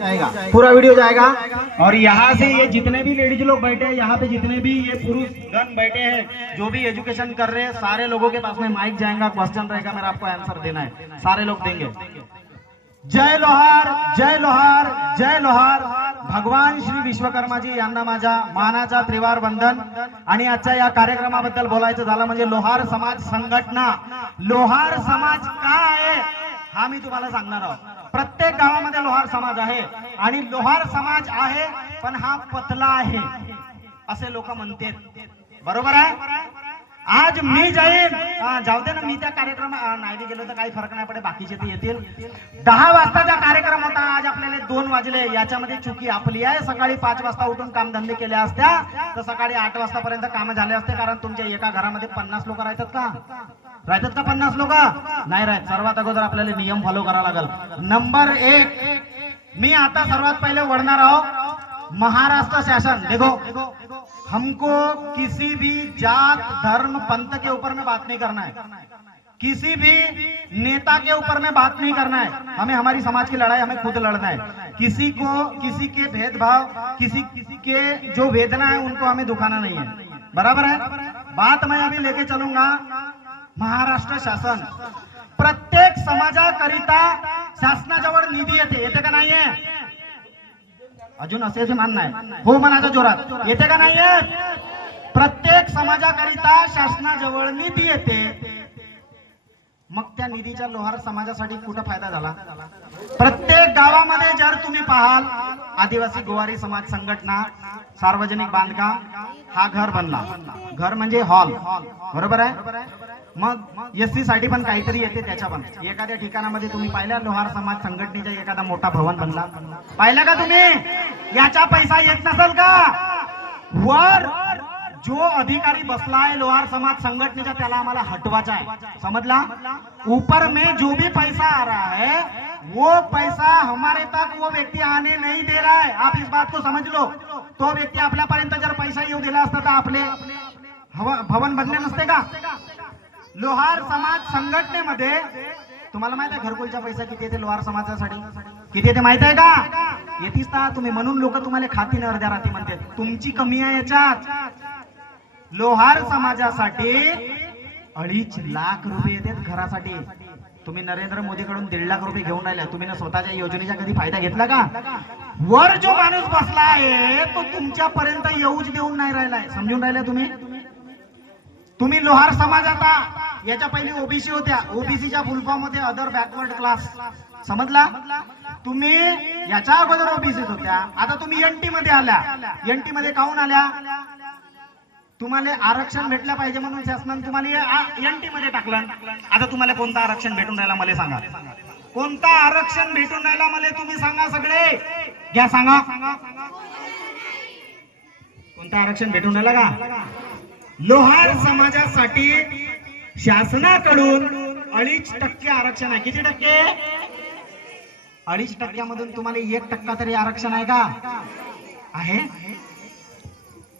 जाएगा। पूरा वीडियो जाएगा। और यहाँ से ये जितने भी लेडीज़ लोग बैठे हैं यहाँ पे जितने भी ये पुरुष गण बैठे हैं जो भी एजुकेशन कर रहे हैं सारे लोगों के पास में माइक जाएगा क्वेश्चन रहेगा मेरा आपको आंसर देना है। सारे लोग देंगे। जय लोहार जय लोहार जय लोहार। भगवान श्री विश्वकर्माजी यांना माझ्या मानाचा त्रिवार वंदन. आणि आजच्या या कार्यक्रमाबद्दल बोलायचं झालं म्हणजे लोहार समाज संघटना. लोहार समाज का आहे हा मी तुम्हाला सांगणार आहोत. प्रत्येक गावामध्ये लोहार समाज आहे. आणि लोहार समाज आहे पण हा पतला आहे असे लोक म्हणतात. बरोबर आहे? आज मी जाईन. हा, जाऊ दे ना मी त्या कार्यक्रम नाही गेलो तर काही फरक नाही पडे बाकीचे ते येतील. दहा वाजताचा कार्यक्रम होता आज आपल्याला दोन वाजले. याच्यामध्ये चुकी आपली आहे. सकाळी पाच वाजता उठून कामधंदे केले असत्या. तर सकाळी आठ वाजतापर्यंत काम झाले असते कारण तुमच्या एका घरामध्ये पन्नास लोक राहतात का? राहतात का पन्नास लोक? नाही राहत. सर्वात अगोदर आपल्याला नियम फॉलो करावा लागल. नंबर एक मी आता सर्वात पहिले वळणार आहोत. महाराष्ट्र शासन। देखो, हमको किसी भी जात, धर्म, पंथ के ऊपर में बात नहीं करना है। किसी भी नेता के ऊपर में बात नहीं करना है। हमें हमारी समाज की लड़ाई, हमें खुद लड़ना है। किसी को, किसी के भेदभाव, किसी किसी के जो वेदना है, उनको हमें दुखाना नहीं है। बराबर है? बात मैं अभी लेके चलूँगा महाराष्ट्र शासन। प्रत्येक समाजाकरिता शासनाजवळ निधी येते येते का नाहीये? अजून असे असे मान नाही हो मनाचा जोरात. येते का नाहीये प्रत्येक समाजाकरिता शासनाजवळ निधी येते. मग त्या निधीच्या लोहार समाजासाठी कुठं फायदा झाला? प्रत्येक गावामध्ये जर तुम्ही पाहाल आदिवासी गोवारी समाज संघटना सार्वजनिक बांधकाम हा घर बनला. घर म्हणजे हॉल. बरोबर आहे? मग एस सी साठी पण काहीतरी येते त्याच्या पण. एखाद्या ठिकाणामध्ये तुम्ही पाहिल्या लोहार समाज संघटनेचा एखादा मोठा भवन बनला. पाहिलं का तुम्ही? याचा पैसा येत नसेल का? वर जो अधिकारी बसला आहे लोहार समाज संघटनेचा त्याला आम्हाला हटवाचा आहे. समजला? ऊपर में जो भी पैसा आ रहा है वो पैसा हमारे तक वो व्यक्ती आने नहीं दे रहा है। आप इस बात को समझ लो। तो व्यक्ती आपल्यापर्यंत जर पैसा येऊ दिला असता तर आपले भवन बनले नसते का? लोहार समाज संघटनेमध्ये तुम्हाला माहीत आहे घरकुलचा पैसा किती येते लोहार समाजासाठी? किती येते माहीत आहे का? येतीस तुम्ही. म्हणून लोक तुम्हाला खाती न अर्ध्या राती म्हणते तुमची कमी आहे याच्यात. लोहार समाजासाठी अडीच लाख रुपये येतात घरासाठी. तुम्ही नरेंद्र मोदी कडून दीड लाख रुपये घेऊन राहिला. तुम्ही स्वतःच्या योजनेचा कधी फायदा घेतला का? वर जो माणूस बसला आहे तो तुमच्यापर्यंत येऊच देऊन नाही राहिलाय. समजून राहिला तुम्ही? तुम्ही लोहार समाज आता याच्या पहिले ओबीसी होत्या. ओबीसीच्या फुलफॉर्ममध्ये अदर बॅकवर्ड क्लास समजला? तुम्ही याच्या अगोदर ओबीसी होत्या. आता तुम्ही एनटी मध्ये आल्या. एनटी मध्ये काहून आल्या? तुम्हाला आरक्षण भेटलं पाहिजे म्हणून शासनाने तुम्हाला एनटी मध्ये टाकलं. आता तुम्हाला कोणतं आरक्षण भेटून राहिला मला सांगा. कोणतं आरक्षण भेटून राहिला मला तुम्ही सांगा सगळे. घ्या सांगा. कोणतं आरक्षण भेटून राहिला का? लोहार समाजासाठी शासनाकडून अडीच टक्के आरक्षण आहे. किती टक्के? अडीच टक्क्यामधून तुम्हाला एक टक्का तरी आरक्षण आहे का? आहे?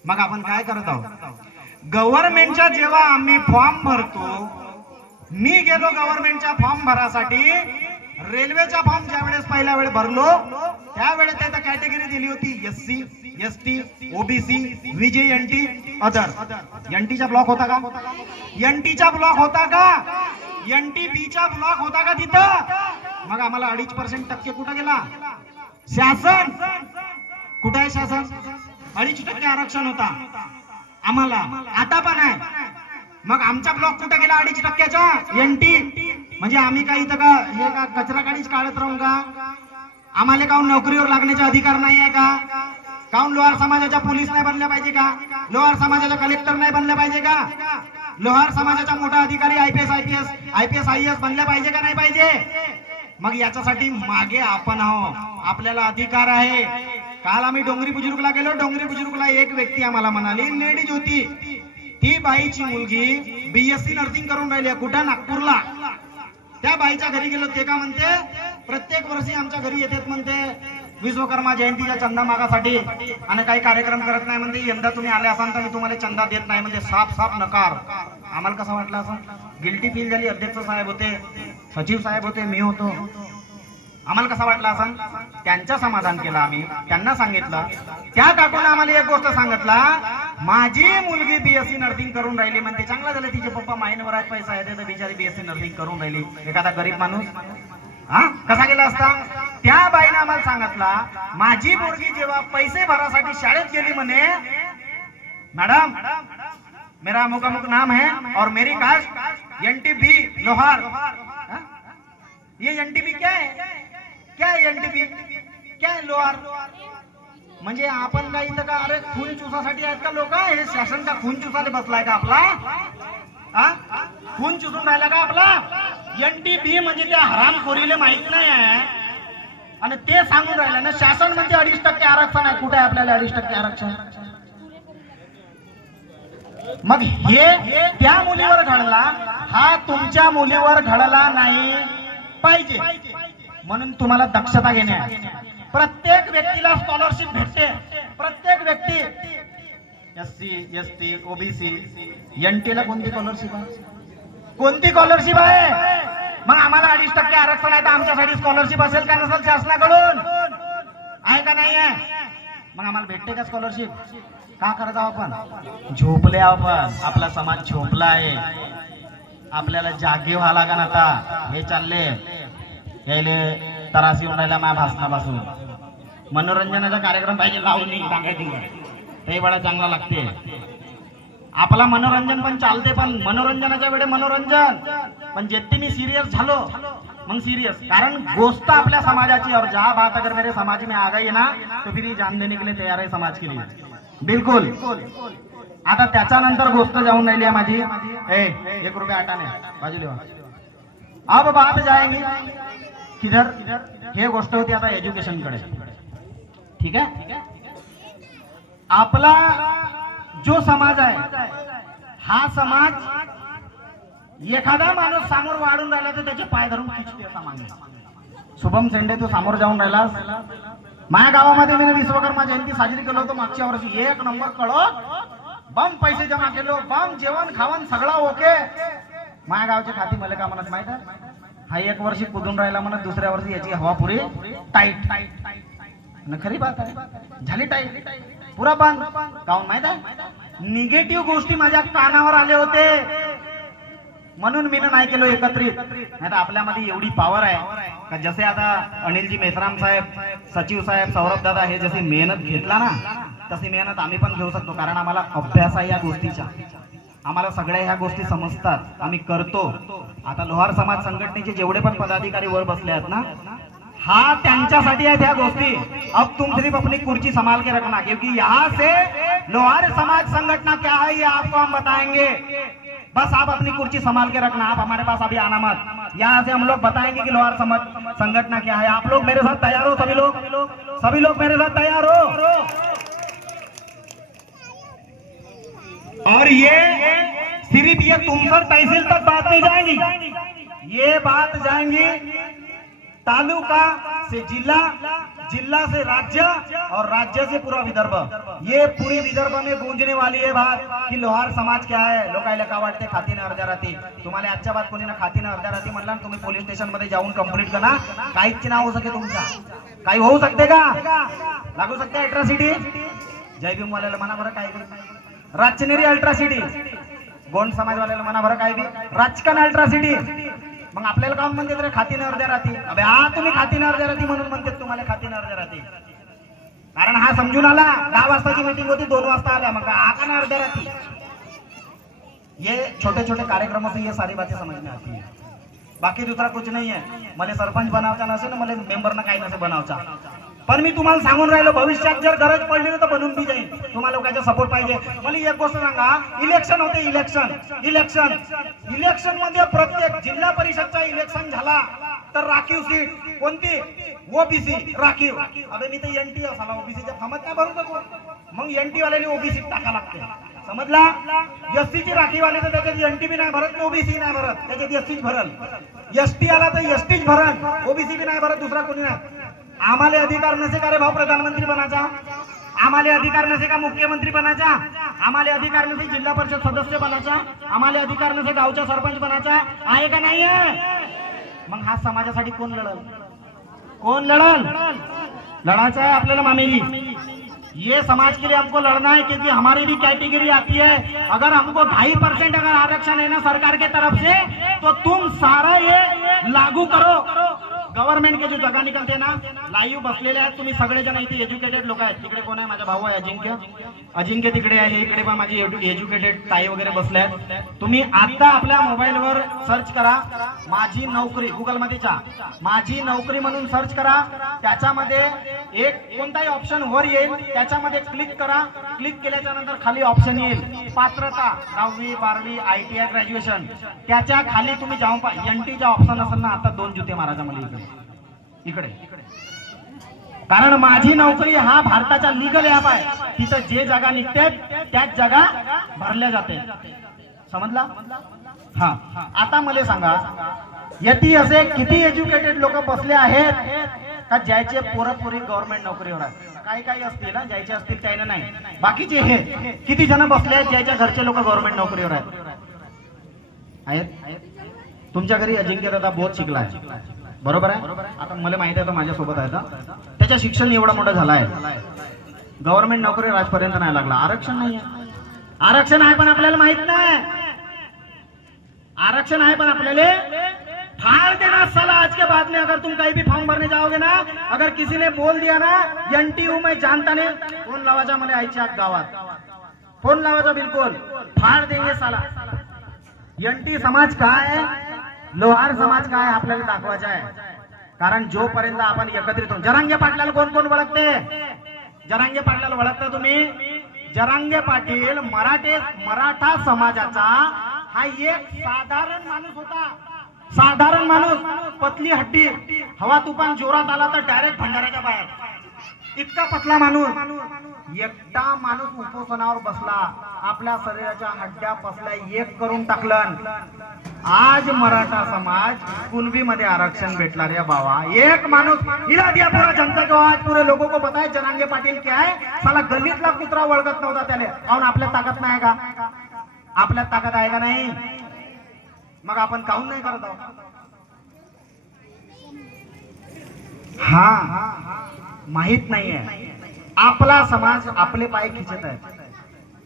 मग आपण काय करत आहोत? गव्हर्नमेंटच्या जेव्हा आम्ही फॉर्म भरतो मी गेलो गव्हर्नमेंटच्या फॉर्म भरासाठी. रेल्वेचा फॉर्म ज्या वेळेस पहिल्या वेळ भरलो त्यावेळेस त्याचा कॅटेगरी दिली होती S C S T OBC VJ N T other N टीचा ब्लॉक होता का? एन टीचा ब्लॉक होता का? एन टी बीचा ब्लॉक होता का तिथं? मग आम्हाला अडीच पर्सेंट टक्के कुठं गेला? शासन. कुठं आहे शासन? अडीच टक्के आरक्षण होता. आम्हाला आता पण आहे. मग आमचा ब्लॉक कुठे गेला अडीच टक्क्याचा? एनटी म्हणजे आम्ही काही इथं का हे का कचरा गाडीच काढत राहू का? आम्हाला काहून नोकरीवर लागण्याचा अधिकार नाही आहे का? काहून लोहार समाजाच्या पोलीस नाही बनल्या पाहिजे का? लोहार समाजाच्या कलेक्टर नाही बनल्या पाहिजे का? लोहार समाजाचा मोठा अधिकारी आयपीएस आयपीएस आयपीएस आयएस बनल्या पाहिजे का नाही पाहिजे? मग याच्यासाठी मागे आपण आहो आपल्याला अधिकार आहे. काल आम्ही डोंगरी बुजुर्गला गेलो. डोंगरी बुजुर्गला एक व्यक्ती आम्हाला म्हणाली लेडीज होती ती बाईची मुलगी बीएससी नर्सिंग करून राहिली आहे. कुठं? नागपूरला. त्या बाईच्या घरी गेलो. ते का म्हणते प्रत्येक वर्षी आमच्या घरी येतात म्हणते. विश्वकर्मा जयंतीच्या चंदा मागासाठी आणि काही कार्यक्रम करत नाही म्हणते. यंदा तुम्ही आले असाल तर मी तुम्हाला चंदा देत नाही म्हणजे साफ साफ नकार. आम्हाला कसं वाटलं असं? गिल्टी फील झाली. अध्यक्ष साहेब होते सचिव साहेब होते मी होतो. आम्हाला कसा वाटला असं? त्यांचं समाधान केलं आम्ही. त्यांना सांगितलं त्या काकून आम्हाला एक गोष्ट सांगितला. माझी मुलगी बीएससी नर्सिंग करून राहिली म्हणते चांगलं झालं. तिचे पप्पा मायनवर आहेत पैसा आहे तर बिचारी बीएससी नर्सिंग करून राहिली. एखादा गरीब माणूस. हा? कसा गेला असता? त्या बाईने आम्हाला सांगितला माझी मुलगी जेव्हा पैसे भरासाठी शाळेत गेली म्हणे मॅडम मेरा अमुक अमुक नाम है और मेरी कास्ट एन टी लोहार. हाँ? ये बी क्या है? क्या है एनटीपी क्या लोअर लोहार म्हणजे आपण काय इथं का अरे खून चुसासाठी आहेत का लोक? हे शासन का खून चुसाले बसलाय का आपला? हा? खून चुसून राहिला का आपला? एनटीपी म्हणजे त्या हरामखोरीले माहीत नाही आहे. आणि ते सांगून राहिलं ना शासन म्हणजे अडीच टक्के आरक्षण आहे. कुठे आहे आपल्याला अडीच टक्के आरक्षण? मग हे त्या मुलीवर घडला हा तुमच्या मुलीवर घडला नाही पाहिजे. म्हणून तुम्हाला दक्षता घेणे प्रत्येक व्यक्तीला स्कॉलरशिप भेटते. प्रत्येक व्यक्ती. S C S T OBC NT ला कोणती स्कॉलरशिप आहे? कोणती स्कॉलरशिप आहे? मग आम्हाला अडीच टक्के आरक्षण आहे तर आमच्यासाठी स्कॉलरशिप असेल का नसेल शासनाकडून? आहे का नाही आहे? मग आम्हाला भेटते का स्कॉलरशिप का करत आहोत आपण? झोपले आहो आपण. आपला समाज झोपला आहे. आपल्याला जागे व्हा लागण आता. हे चालले यायले तरासी येऊन राहिला भासनापासून मनोरंजनाचा कार्यक्रम पाहिजे लावून हे सांगायची बडा चांगला लागते. आपला मनोरंजन पण चालते पण मनोरंजनाच्या वेळे मनोरंजन. पण जेथे मी सिरियस झालो मग सिरियस कारण गोष्ट आपल्या समाजाची और जहा बात अगर मेरे समाज में आ गई ना तो फिर जान देने के लिए तयार आहे समाज के लिए. बिलकुल. आता त्याच्यानंतर गोष्ट जाऊन राहिली आहे माझी. ए एक रुपये आटाने बाजूले अब बात जाएगी. किधर हे गोष्ट होती आता एज्युकेशनकडे ठीक आहे? आपला जो समाज आहे हा समाज एखादा माणूस समोर वाढून राहिला तर त्याचे पाय धरून शुभम सेंडे तू समोर जाऊन राहिला माझ्या गावामध्ये मी विश्वकर्मा जयंती साजरी केलो होतो मागच्या वर्षी. एक नंबर कळत बम पैसे जमा केलो बम जेवण खावण सगळा ओके माझ्या गावचे खाती मला का म्हणत माहीत आहे. हा एक वर्षी कुदून राहिला म्हणत दुसऱ्या वर्षी याची हवा पुरी टाईट टाईट खरी बात आहे. झाली टाईट पुरा बंद काऊन माहीत आहे? निगेटिव्ह गोष्टी माझ्या कानावर आले होते. म्हणून मी नाही केलो एकत्रित. नाही तर आपल्यामध्ये एवढी पॉवर आहे. का जसे आता अनिलजी मेसराम साहेब सचिव साहेब सौरभ दादा हे जशी मेहनत घेतला ना तशी मेहनत आम्ही पण घेऊ शकतो. कारण आम्हाला अभ्यास आहे या गोष्टीचा. आम्हाला सगळ्या ह्या गोष्टी समजतात. आम्ही करतो. आता लोहार समाज संघटनेचे जेवढे पण पदाधिकारी वर बसले आहेत ना हा त्यांच्यासाठी आहेत ह्या गोष्टी. अब तुम सिर्फ अपनी कुर्सी संभाल के रखना क्योंकि यहाँ से लोहार समाज संगठना क्या है ये आपको हम बताएंगे। बस आप अपनी कुर्सी संभाल के रखना आप हमारे पास अभी आना मत। यहाँ से हम लोग बताएंगे कि लोहार समाज संगठना क्या है। आप लोग मेरे साथ तैयार हो सभी लोग? सभी लोग मेरे साथ तैयार हो? और ये सिर्फ ये तुमसर तहसील तक बात नहीं जाएंगी। ये बात जाएंगी तालुका से जिला जिला से राज्य और राज्य से पूरा विदर्भ। ये पूरी विदर्भ में गूंजने वाली है बात कि लोहार समाज क्या है? लोकायला का वाटते खातीने अर्ध्या राती। तुम्हाला आजच्या बात कोणी ना खातीने अर्ध्या राती म्हणला तुम्ही पोलीस स्टेशनमध्ये जाऊन कंप्लीट करा. काहीच नाव होऊ शके तुमचा काही होऊ शकते का? लागू शकते अट्रॉसिटी जय भीम वाल्याला म्हणा बरं काय राजनेरी राजचनेरी अल्ट्रासिटी गोंड समाजवाल्याला म्हणा बरं काय बी राजकान अल्ट्रासिटी मग आपल्याला काम म्हणते रे खातीने अर्ध्या राहते अबे हा तुम्ही खातीने अर्ध्या राहते म्हणून म्हणते तुम्हाला खातीने अर्ध्या राहते कारण हा समजून आला. दहा वाजताची मीटिंग होती दोन वाजता आला मग हा का ना अर्ध्या राहते ये छोटे छोटे कार्यक्रमों से ये सारी बातें समझ में आती है बाकी दूसरा कुछ नहीं है मला सरपंच बनावचा नसे ना मला मेंबर ना काही नसे बनावचा पण मी तुम्हाला सांगून राहिलो भविष्यात जर गरज पडली तर बनून बी जाईल तुम्हाला लोकांचा सपोर्ट पाहिजे. मला एक गोष्ट सांगा इलेक्शन होते इलेक्शन इलेक्शन इलेक्शनमध्ये प्रत्येक जिल्हा परिषदचा इलेक्शन झाला तर राखीव सीट कोणती? ओबीसी राखीव. अरे मी तर एनटी असाला ओबीसीच्या फॉर्मात काय भरू शकू मग एनटी वाल्याने ओबीसी टाका लागते समजला? एसटीची राखीव आली तर त्याच्यात एनटी बी नाही भरत ओबीसी नाही भरत. त्याच्यात एसटीच भरल. एसटी आला तर एसटीच भरल. ओबीसी बी नाही भरत दुसरा कोणी नाही. आम्हाला अधिकार नसे का रे भाऊ प्रधानमंत्री बनायचा आम्हाला अधिकार नसे का मुख्यमंत्री बनायचा आम्हाला अधिकार नसे जिल्हा परिषद सदस्य बनायचा आम्हाला अधिकार नसे गावचा सरपंच बनायचा आहे का नाही? मग हा समाजासाठी कोण लढल? कोण लढल? लढायचं है आपल्याला मामेजी ये समाज के लिए हमको लड़ना है क्योंकि हमारी भी कैटेगरी आती है। अगर हमको ढाई परसेंट अगर आरक्षण है ना सरकार के तरफ से तो तुम सारा ये लागू करो। गव्हर्नमेंट के जो जगा निकलते ना लाईव्ह बसलेले आहेत. तुम्ही सगळे जण इथे एज्युकेटेड लोक आहेत. तिकडे कोण आहे? माझा भाऊ आहे अजिंक्य. अजिंक्य तिकडे आहे. इकडे पण माझी एज्युकेटेड ताई वगैरे बसल्या आहेत. तुम्ही आता आपल्या मोबाईलवर सर्च करा माझी नोकरी गुगलमध्ये जा माझी नोकरी म्हणून सर्च करा. त्याच्यामध्ये एक कोणताही ऑप्शन वर येईल त्याच्यामध्ये क्लिक करा. क्लिक केल्याच्यानंतर खाली ऑप्शन येईल. पात्रता दहावी बारावी आय टी आय ग्रॅज्युएशन त्याच्याखाली तुम्ही जाऊन पा एन टीचा ऑप्शन असेल ना आता दोन जुते महाराजा मला इकडे. इकडे. कारण माझी नोकरी हा भारताचा लिगल ॲप आहे. तिथं जे जागा निघतात त्याच जागा भरल्या जाते. समजला? हा. आता मला सांगा यती असे किती एज्युकेटेड लोक बसले आहेत? का ज्याचे पोरपोरी गव्हर्नमेंट नोकरीवर आहेत काही काही असतील ना ज्याचे असतील त्याने नाही. बाकीचे हे किती जण बसले आहेत ज्याच्या घरचे लोक गव्हर्नमेंट नोकरीवर आहेत आहेत? तुमच्या घरी अजिंक्य दादा बोध शिकला आहे. बरोबर आहे? आता मला माहिती आहे तो माझ्यासोबत आहे तर त्याच्या शिक्षण एवढं मोठं झालं आहे. गव्हर्नमेंट नोकरी आजपर्यंत नाही लागला. आरक्षण नाही आहे. आरक्षण आहे पण आपल्याला माहीत नाही. आरक्षण आहे पण आपल्याला फाड़ देना साला आज के बाद में अगर तुम कहीं भी फॉर्म भरने जाओगे ना अगर किसी ने बोल दिया ना एनटीयू मैं जानता नहीं फोन लावायचा मला आईच्या गावात। फोन लावायचा बिलकुल फाड़ देंगे साला। एनटी समाज काय है? लोहार समाज काय है? आपल्याला दाखवायचा आहे। कारण जोपर्यंत आपण एकत्रित होऊ जरांगे पाटलाला कोण कोण ओळखते जरांगे पाटलाला ओळखता तुम्ही? जरांगे पाटील मराठे मराठा समाजाचा हा एक साधारण माणूस होता. साधारण माणूस पतली हड्डी हवा तुफान जोरात आला तर डायरेक्ट भंडाऱ्याच्या बाहेर. इतका पतला माणूस एकटा माणूस उपोषणावर बसला. आपल्या शरीराच्या हड्ड्या पसल्या एक करून टाकलं. आज मराठा समाज कुणबी मध्ये आरक्षण भेटला रे बाबा एक माणूस हिला दिया पूरा जनता को आज पूरे लोगों को बताय जनांगे पाटील क्या है? साला गल्लीतला कुत्रा वळगत नव्हता त्याने. काहून आपल्यात ताकद नाही का? आपल्यात ताकद आहे का नाही? मग आपण काहून नाही करत आहोत? हा माहीत नाहीये. आपला समाज आपले पाय खिचत आहेत.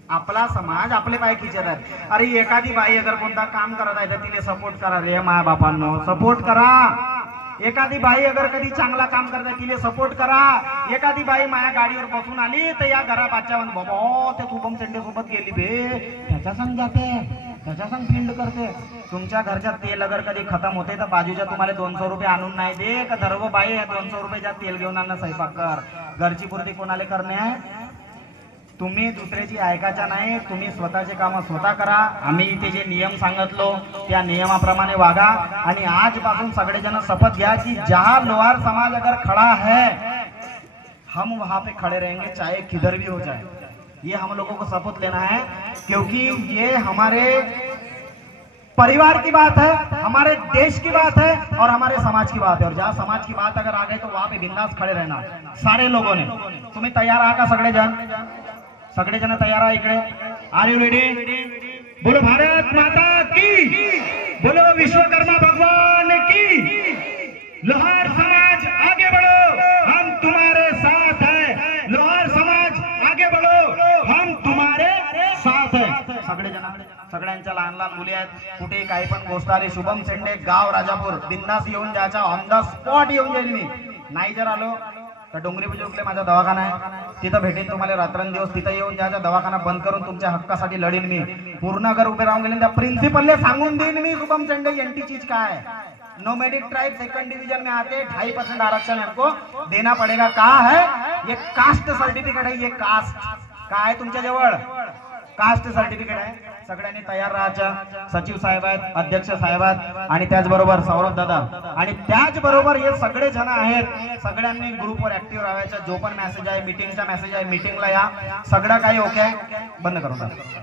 आपला समाज आपले पाय खिचत आहे अरे एखादी बाई अगर कोणता काम करत आहे तर तिने सपोर्ट करा रे माया बापांनो. सपोर्ट करा. एखादी बाई अगर कधी चांगला काम करत आहे तिने सपोर्ट करा. एखादी बाई माया गाडीवर बसून आली तर या घरा बाच्या बाबा ते शुभम चंडे सोबत गेली बे. त्याच्या संग जाते. त्याच्या संग फिल्ड करते. तुमच्या घरच्या तेल अगर कधी खतम होते तर बाजूच्या तुम्हाला दोनशे रुपये आणून नाही दे का धर्व बाई दोनशे रुपयाच्या तेल घेऊन आणणं स्वयंपाक कर. घरची पुरती कोणाला करणे आहे? तुम्ही दुसऱ्याची ऐकायच्या नाही तुम्ही स्वतःचे काम स्वतः करा. आम्ही इथे जे नियम सांगितलो त्या नियमाप्रमाणे वागा. आणि आजपासून सगळेजण शपथ घ्या की जहा लोहार समाज अगर खड़ा है हम वहां पे खड़े रहेंगे चाहे किधर भी हो जाए. ये हम लोगों को शपथ लेना है. क्योंकि ये हमारे परिवार की बात है, हमारे देश की बात है और हमारे समाज की बात है। और जहाँ समाज की बात अगर आ गई तो वहाँ पे बिंदास खड़े रहना, सारे लोगों ने। तुम्ही तयार आहा का सगळे जण सगळे जण तयार आहे इकडे। आर यू रेडी बोलो, भारत माता की। बोलो, विश्वकर्मा भगवान की। लोहार सगळ्यांच्या लहान लहान मुली आहेत. कुठे काही पण गोष्ट आली शुभम शेंडे गाव राजापूर बिंदास येऊन द्यायचा ऑन द स्पॉट येऊन जाईल मी. नाही जर आलो तर डोंगरी बुजुर्गले माझा दवाखाना आहे. तिथं भेटेन तुम्हाला रात्रंदिवस तिथं येऊन द्यायचा दवाखाना बंद करून तुमच्या हक्कासाठी लढीन मी. पूर्ण घर उभे राहून गेले त्या प्रिन्सिपलने सांगून देईन मी शुभम शेंडे यांची चीज काय no nomadic tribe second division में आते ढाई परसेंट आरक्षण हमको देना पड़ेगा. का है? ये कास्ट सर्टिफिकेट है ये कास्ट काय आहे तुमच्या जवळ? कास्ट सर्टिफिकेट आहे. सगळ्यांनी तयार राहायच्या सचिव साहेब आहेत अध्यक्ष साहेब आहेत आणि त्याचबरोबर सौरभ दादा. आणि त्याचबरोबर हे सगळे जण आहेत. सगळ्यांनी ग्रुपवर ऍक्टिव्ह राहायच्या जो पण मेसेज आहे मिटिंगचा मेसेज आहे मिटिंगला या. सगळं काही ओके आहे. बंद करून टाका.